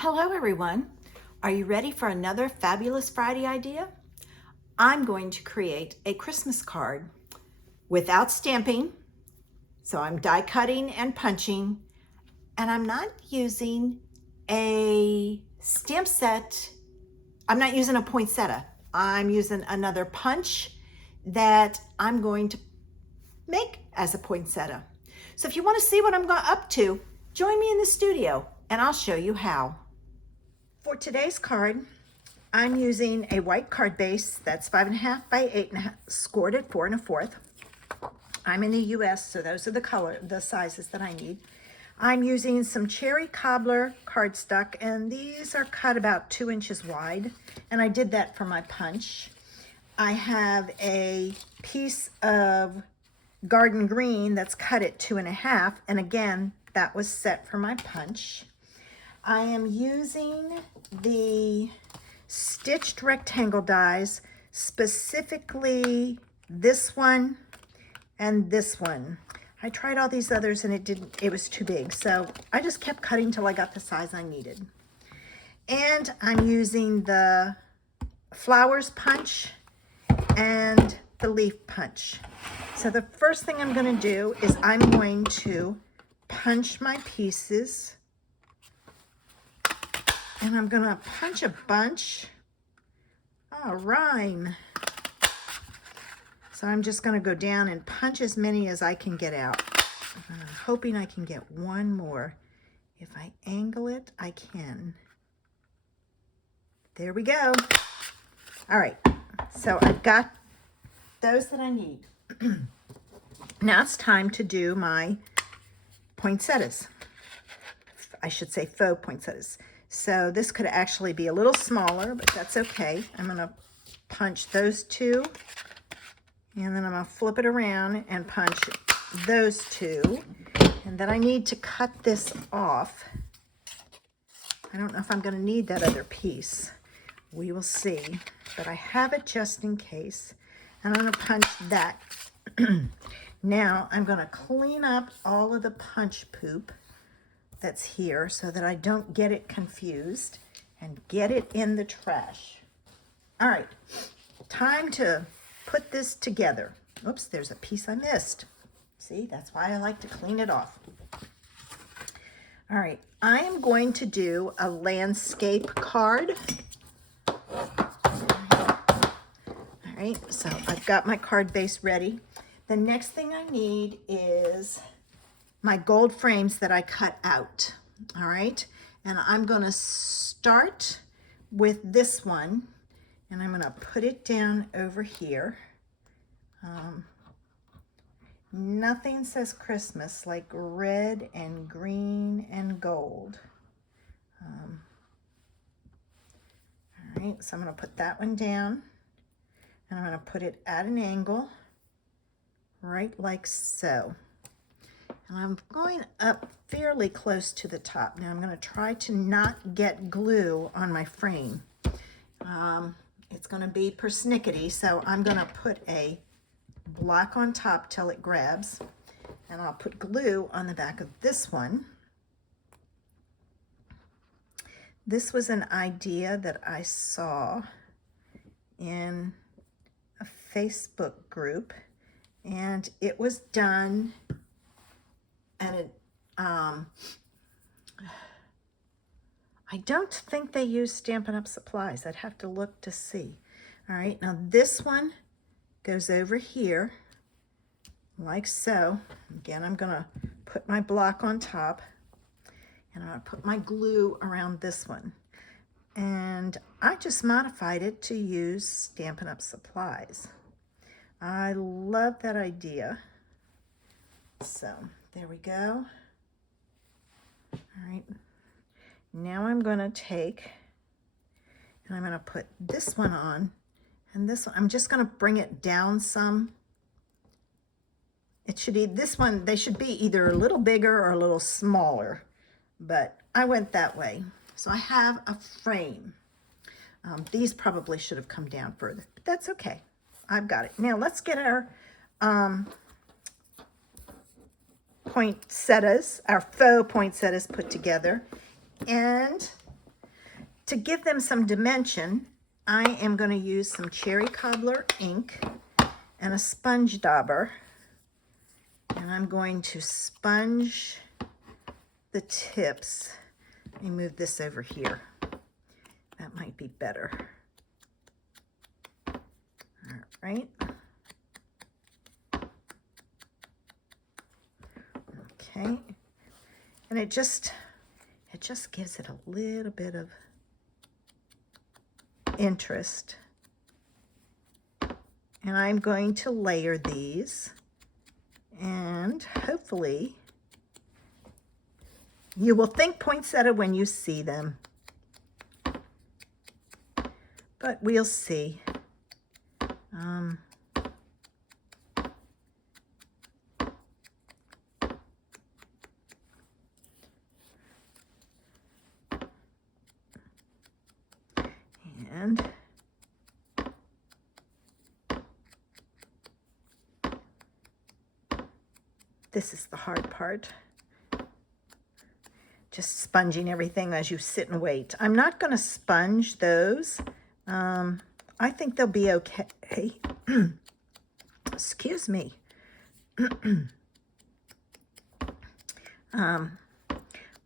Hello everyone. Are you ready for another fabulous Friday idea? I'm going to create a Christmas card without stamping. So I'm die cutting and punching, and I'm not using a stamp set. I'm not using a poinsettia. I'm using another punch that I'm going to make as a poinsettia. So if you want to see what I'm up to, join me in the studio and I'll show you how. For today's card, I'm using a white card base that's 5.5 by 8.5, scored at 4 1/4. I'm in the US, so those are the sizes that I need. I'm using some cherry cobbler cardstock, and these are cut about 2 inches wide, and I did that for my punch. I have a piece of garden green that's cut at 2.5, and again, that was set for my punch. I am using the stitched rectangle dies, specifically this one and this one. I tried all these others and it was too big, so I just kept cutting till I got the size I needed. And I'm using the flowers punch and the leaf punch. So the first thing I'm going to do is I'm going to punch my pieces, and I'm going to punch a bunch. Oh, rhyme. So I'm just going to go down and punch as many as I can get out. I'm hoping I can get one more. If I angle it, I can. There we go. All right, so I've got those that I need. Now it's time to do my poinsettias. I should say faux poinsettias. So this could actually be a little smaller, but that's okay. I'm going to punch those two, and then I'm going to flip it around and punch those two. And then I need to cut this off. I don't know if I'm going to need that other piece. We will see, but I have it just in case. And I'm going to punch that. Now I'm going to clean up all of the punch poop that's here so that I don't get it confused and get it in the trash. All right, time to put this together. Oops, there's a piece I missed. See, that's why I like to clean it off. All right, I am going to do a landscape card. All right, so I've got my card base ready. The next thing I need is my gold frames that I cut out. All right, and I'm going to start with this one, and I'm going to put it down over here. Nothing says Christmas like red and green and gold. All right, so I'm going to put that one down, and I'm going to put it at an angle, right like so. And I'm going up fairly close to the top. Now I'm going to try to not get glue on my frame. It's going to be persnickety, so I'm going to put a block on top till it grabs, and I'll put glue on the back of this one. This was an idea that I saw in a Facebook group, and it was done, and it I don't think they use Stampin' Up supplies. I'd have to look to see. All right, now this one goes over here like so. Again, I'm going to put my block on top, and I'm going to put my glue around this one. And I just modified it to use Stampin' Up supplies. I love that idea. So there we go. All right. Now I'm going to take, and I'm going to put this one on, and this one, I'm just going to bring it down some. It should be, this one, they should be either a little bigger or a little smaller, but I went that way. So I have a frame. These probably should have come down further, but that's okay. I've got it. Now let's get our poinsettias, our faux poinsettias put together. And To give them some dimension, I am going to use some cherry cobbler ink and a sponge dauber. And I'm going to sponge the tips. Let me move this over here. That might be better. All right. Okay. And it just gives it a little bit of interest. And I'm going to layer these, and hopefully you will think poinsettia when you see them, but we'll see. And this is the hard part. Just sponging everything as you sit and wait. I'm not going to sponge those. I think they'll be okay. Excuse me.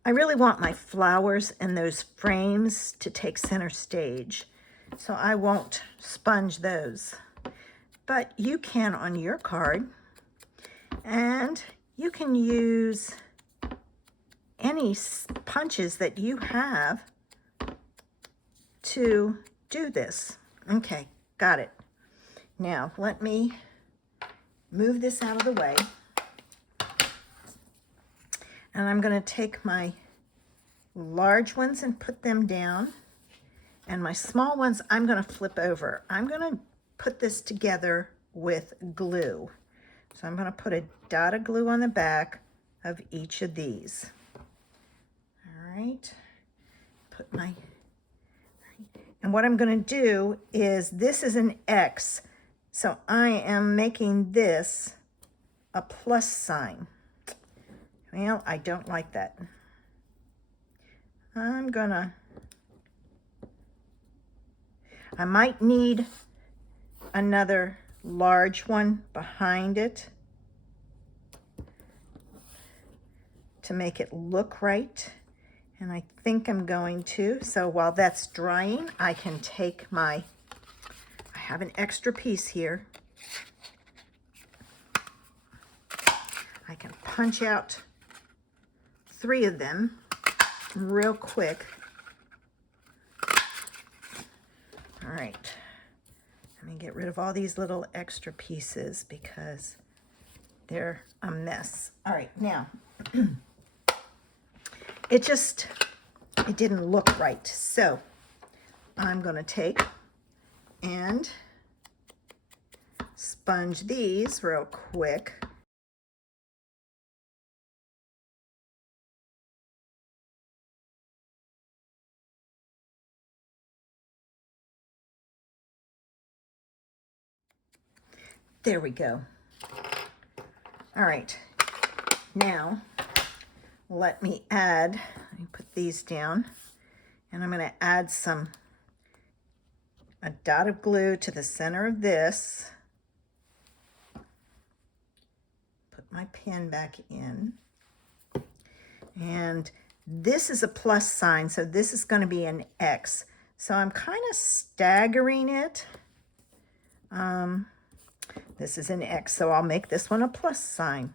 I really want my flowers and those frames to take center stage, so I won't sponge those. But you can on your card, and you can use any punches that you have to do this. Okay, got it. Now let me move this out of the way. And I'm going to take my large ones and put them down. And my small ones, I'm going to flip over. I'm going to put this together with glue. So I'm going to put a dot of glue on the back of each of these. All right. Put my... And what I'm going to do is, this is an X. So I am making this a plus sign. Well, I don't like that. I might need another large one behind it to make it look right. And I think I'm going to. So while that's drying, I can take I have an extra piece here. I can punch out 3 of them real quick. All right, let me get rid of all these little extra pieces because they're a mess. All right, now it didn't look right, so I'm going to take and sponge these real quick. There we go. All right, now let me put these down, and I'm going to add a dot of glue to the center of this. Put my pen back in. And this is a plus sign, so this is going to be an X. So I'm kind of staggering it. This is an X, so I'll make this one a plus sign.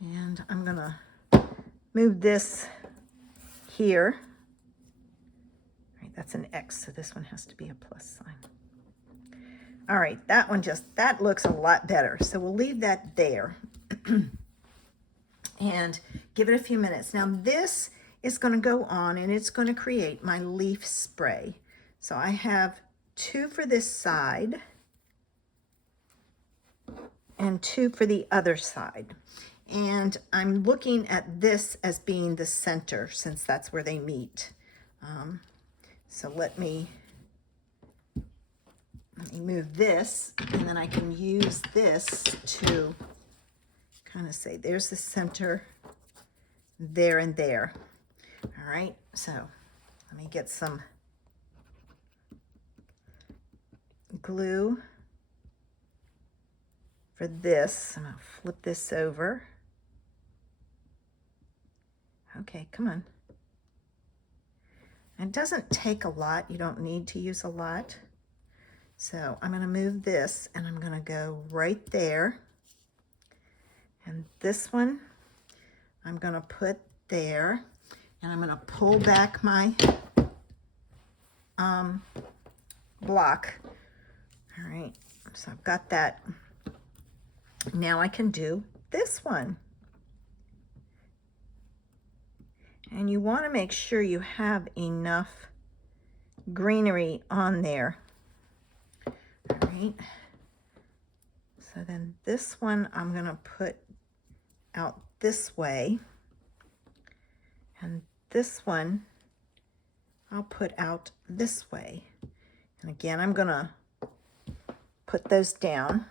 And I'm going to move this here. All right, that's an X, so this one has to be a plus sign. All right, that looks a lot better. So we'll leave that there and give it a few minutes. Now this is going to go on, and it's going to create my leaf spray. So I have 2 for this side and 2 for the other side. And I'm looking at this as being the center, since that's where they meet. So let me move this, and then I can use this to kind of say, there's the center, there and there. All right, so let me get some glue for this. I'm gonna flip this over. Okay, come on. It doesn't take a lot. You don't need to use a lot. So I'm gonna move this and I'm gonna go right there. And this one I'm gonna put there. And I'm gonna pull back my block. All right, so I've got that. Now I can do this one. And you want to make sure you have enough greenery on there. All right. So then this one I'm going to put out this way. And this one I'll put out this way. And again, I'm going to put those down.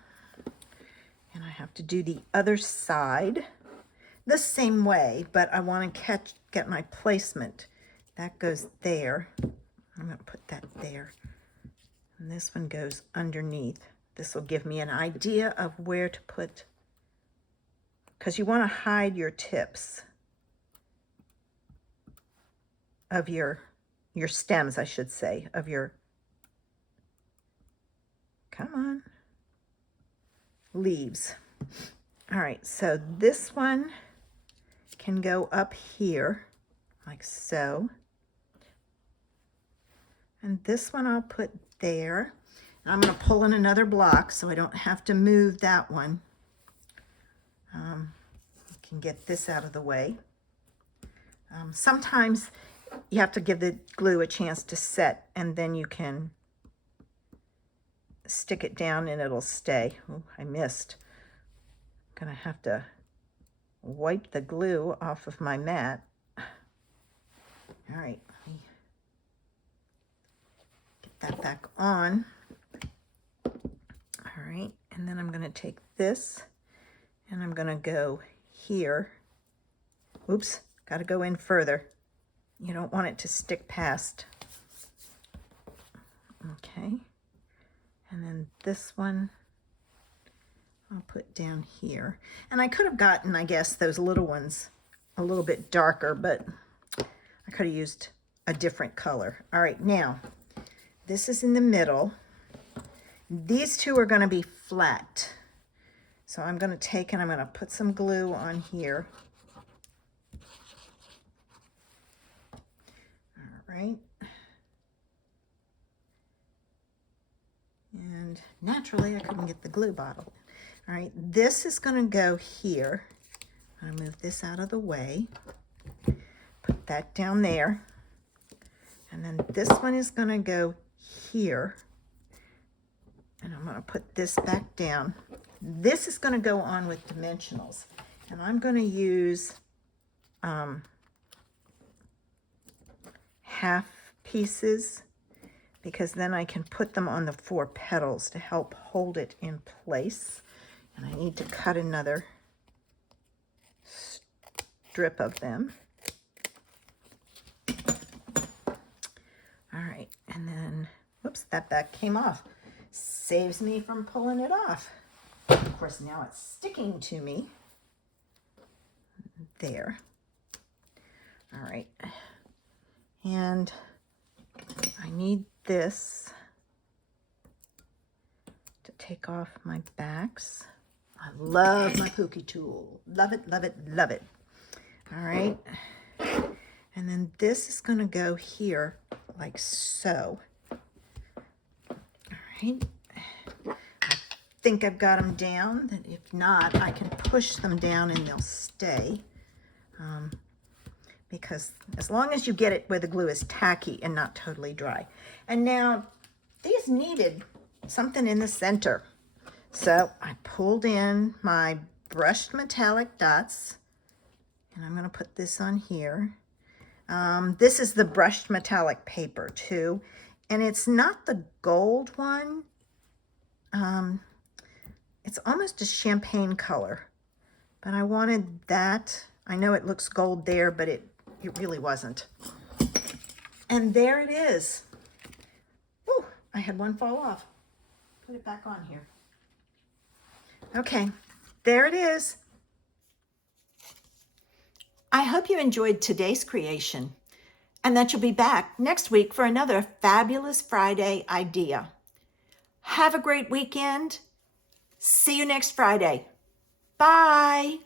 And I have to do the other side the same way, but I want to get my placement. That goes there. I'm going to put that there. And this one goes underneath. This will give me an idea of where to put, because you want to hide your tips of your stems, I should say, of your, come on, leaves. All right, so this one can go up here like so. And this one I'll put there. And I'm going to pull in another block so I don't have to move that one. I can get this out of the way. Sometimes you have to give the glue a chance to set and then you can stick it down and it'll stay. Oh, I missed. I'm going to have to wipe the glue off of my mat. All right, let me get that back on. All right, and then I'm going to take this and I'm going to go here. Oops, got to go in further. You don't want it to stick past. Okay, and then this one I'll put down here. And I could have gotten, I guess, those little ones a little bit darker, but I could have used a different color. All right, now, this is in the middle. These two are going to be flat. So I'm going to take and I'm going to put some glue on here. All right. And naturally, I couldn't get the glue bottle. All right, this is going to go here. I'm going to move this out of the way. Put that down there. And then this one is going to go here. And I'm going to put this back down. This is going to go on with dimensionals. And I'm going to use half pieces because then I can put them on the 4 petals to help hold it in place. And I need to cut another strip of them. All right, and then, whoops, that back came off. Saves me from pulling it off. Of course, now it's sticking to me. There. All right. And I need this to take off my backs. I love my Pookie tool. Love it, love it, love it. All right. And then this is going to go here like so. All right. I think I've got them down. If not, I can push them down and they'll stay. Because as long as you get it where the glue is tacky and not totally dry. And now these needed something in the center. So I pulled in my brushed metallic dots and I'm going to put this on here. This is the brushed metallic paper too. And it's not the gold one. It's almost a champagne color, but I wanted that I know it looks gold there, but it really wasn't. And there it is. Ooh, I had one fall off. Put it back on here. Okay, there it is. I hope you enjoyed today's creation and that you'll be back next week for another Fabulous Friday idea. Have a great weekend. See you next Friday. Bye.